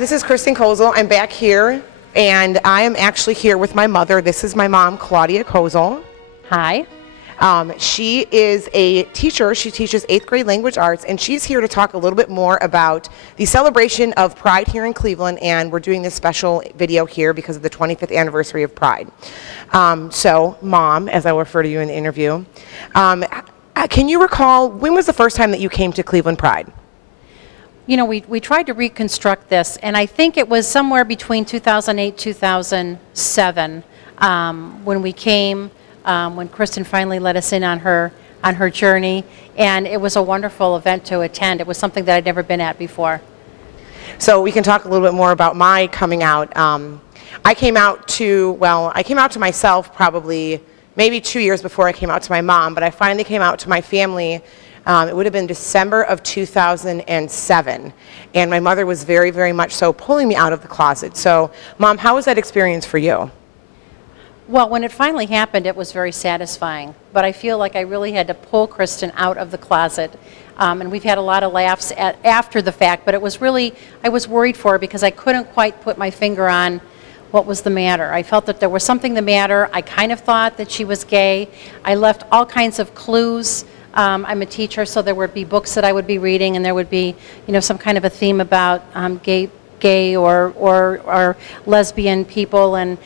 this is Claudia Kozel. I'm back here, and I am actually here with my mother. This is my mom, Claudia Kozel. Hi. She is a teacher. She teaches 8th grade language arts, and she's here to talk a little bit more about the celebration of Pride here in Cleveland, and we're doing this special video here because of the 25th anniversary of Pride. So, Mom, as I will refer to you in the interview, can you recall, when was the first time that you came to Cleveland Pride? You know, we tried to reconstruct this, and I think it was somewhere between 2008, 2007 when we came, when Kristen finally let us in on her journey, and it was a wonderful event to attend. It was something that I'd never been at before. So we can talk a little bit more about my coming out. I came out to myself probably maybe 2 years before I came out to my mom, but I finally came out to my family. It would have been December of 2007, and my mother was very, very much so pulling me out of the closet. So, Mom, how was that experience for you? Well, when it finally happened, it was very satisfying, but I feel like I really had to pull Kristen out of the closet, and we've had a lot of laughs after the fact, but it was really, I was worried for her because I couldn't quite put my finger on what was the matter. I felt that there was something the matter. I kind of thought that she was gay. I left all kinds of clues. I'm a teacher, so there would be books that I would be reading, and there would be, you know, some kind of a theme about gay or lesbian people, and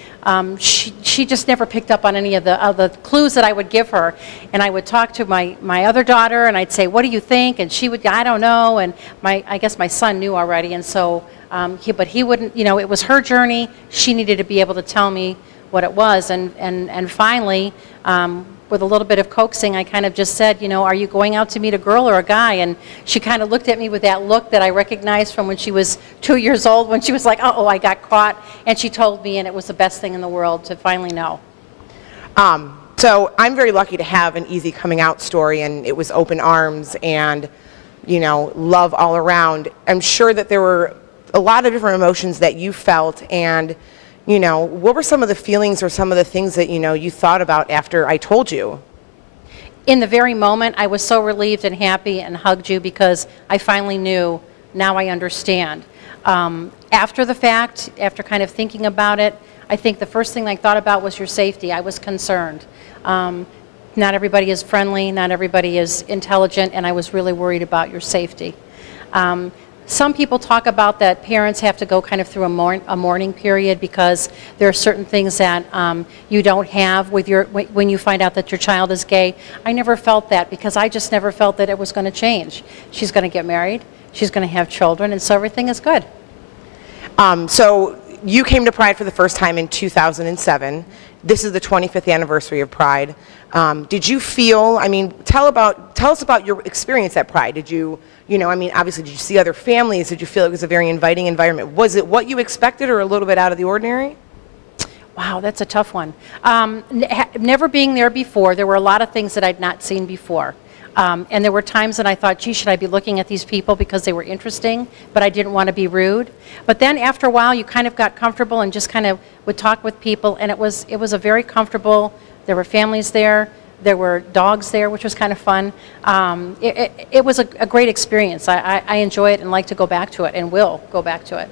she just never picked up on any of the clues that I would give her. And I would talk to my other daughter, and I'd say, "What do you think?" And she would, "I don't know." And I guess my son knew already, and so but he wouldn't. You know, it was her journey. She needed to be able to tell me what it was, and finally. With a little bit of coaxing, I kind of just said, you know, "Are you going out to meet a girl or a guy?" And she kind of looked at me with that look that I recognized from when she was 2 years old, when she was like, "Uh-oh, I got caught." And she told me, and it was the best thing in the world to finally know. So I'm very lucky to have an easy coming out story, and it was open arms and, you know, love all around. I'm sure that there were a lot of different emotions that you felt, and you know, what were some of the feelings or some of the things that, you know, you thought about after I told you? In the very moment, I was so relieved and happy and hugged you because I finally knew, now I understand. After the fact, after kind of thinking about it, I think the first thing I thought about was your safety. I was concerned. Not everybody is friendly, not everybody is intelligent, and I was really worried about your safety. Some people talk about that parents have to go kind of through a mourning period because there are certain things that you don't have with when you find out that your child is gay. I never felt that because I just never felt that it was going to change. She's going to get married, she's going to have children, and so everything is good. So you came to Pride for the first time in 2007. This is the 25th anniversary of Pride. Did you feel, I mean, tell us about your experience at Pride. Did you, you know, I mean, obviously, did you see other families? Did you feel it was a very inviting environment? Was it what you expected or a little bit out of the ordinary? Wow, that's a tough one. Never being there before, there were a lot of things that I'd not seen before. And there were times that I thought, gee, should I be looking at these people because they were interesting, but I didn't want to be rude. But then after a while, you kind of got comfortable and just kind of would talk with people, and it was a very comfortable, there were families there, there were dogs there, which was kind of fun. It was a great experience. I enjoy it and like to go back to it and will go back to it.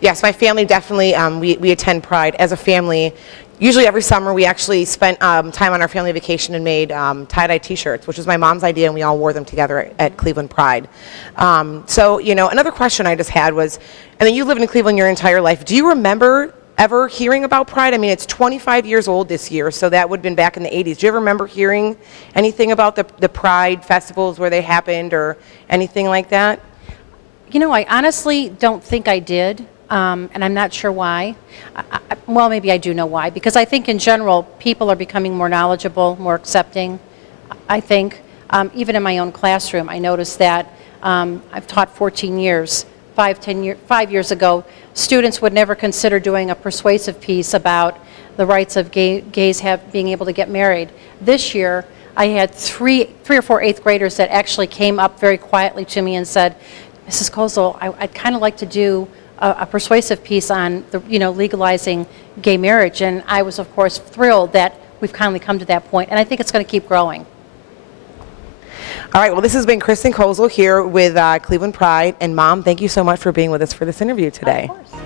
Yes, my family definitely, we attend Pride as a family. Usually every summer we actually spent time on our family vacation and made tie-dye t-shirts, which was my mom's idea, and we all wore them together at Cleveland Pride. So, you know, another question I just had was, I mean, you lived in Cleveland your entire life. Do you remember ever hearing about Pride? I mean, it's 25 years old this year, so that would have been back in the 80s. Do you ever remember hearing anything about the Pride festivals where they happened or anything like that? You know, I honestly don't think I did. And I'm not sure why. Well, maybe I do know why, because I think in general people are becoming more knowledgeable, more accepting. I think even in my own classroom, I noticed that I've taught 14 years. 5 years ago, students would never consider doing a persuasive piece about the rights of gays being able to get married. This year, I had three or four 8th graders that actually came up very quietly to me and said, "Mrs. Kozel, I'd kind of like to do a persuasive piece on the, you know, legalizing gay marriage." And I was, of course, thrilled that we've kindly come to that point, and I think it's going to keep growing. All right, well, this has been Kristen Kozel here with Cleveland Pride. And Mom, thank you so much for being with us for this interview today. Of course.